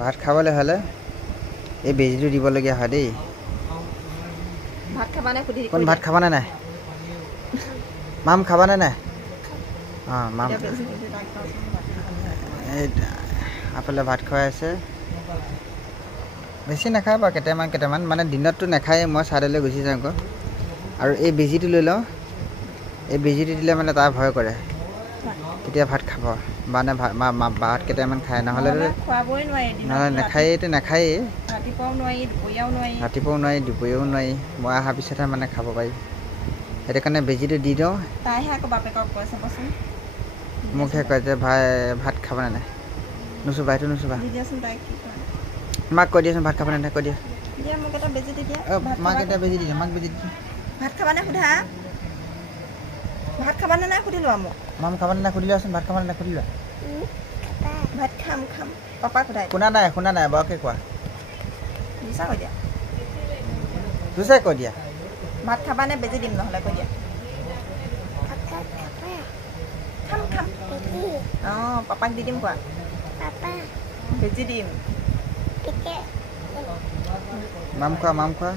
ভাত খাবলৈ হ'লে এই বেজিটো দিবলগীয়া হয় দেই। ভাত খাবানে সুধি কোন ভাত খাবানে নাই? মাম খাবানে নাই? অঁ মাম এই আপেলে ভাত খুৱাই আছে। বেছি নাখায় বাৰু কেইটামান মানে দিনততো নাখায়েই, মই চাইডলৈ গুচি যাওঁ আকৌ। আৰু এই বেজিটো লৈ লওঁ, এই বেজিটো দিলে মানে তাৰ ভয় কৰে, তেতিয়া ভাত খাব মানে ভাত কেইটামান খায়, নহ'লে খোৱাবই নোৱাৰি, নহ'লে নাখায়েই। ৰাতিপুৱাও নোৱাৰি, দুপৰীয়াও নোৱাৰি। মই অহাৰ পিছতহে মানে খাব পাৰি, সেইটো কাৰণে বেজিটো দি দিওঁ। তাইহে আকৌ বাপেকক কৈ চাবচোন, মোকহে কয় যে ভাত খাবনে নাই, নুচুবা সেইটো নুচুবা। তাইক কি কয় মাক কৈ দিয়াচোন ভাত খাবনে নাই, কৈ দিয়া। দিয়া মোক এটা বেজি দি দিয়া। মাক এটা বেজি দি দিয়া, মাক বেজি দি দিয়া। ভাত খাবানে সোধা, ভাত খাবানে নাই সুধি লোৱা মোক। মাম খাবানে নাই সুধি লোৱাচোন, ভাত খাবানে নাই সুধি লোৱা। ভাত খাম পাপাক সোধাই শুনা নাই বৰকৈ কোৱা। মিছা কৈ দিয়া, জোৰছে কৈ দিয়া। ভাত খাবানে বেজি দিম নহ'লে কৈ দিয়া। খাম অঁ পাপাক দি দিম কোৱা, বেজি দিম। মাম খোৱা।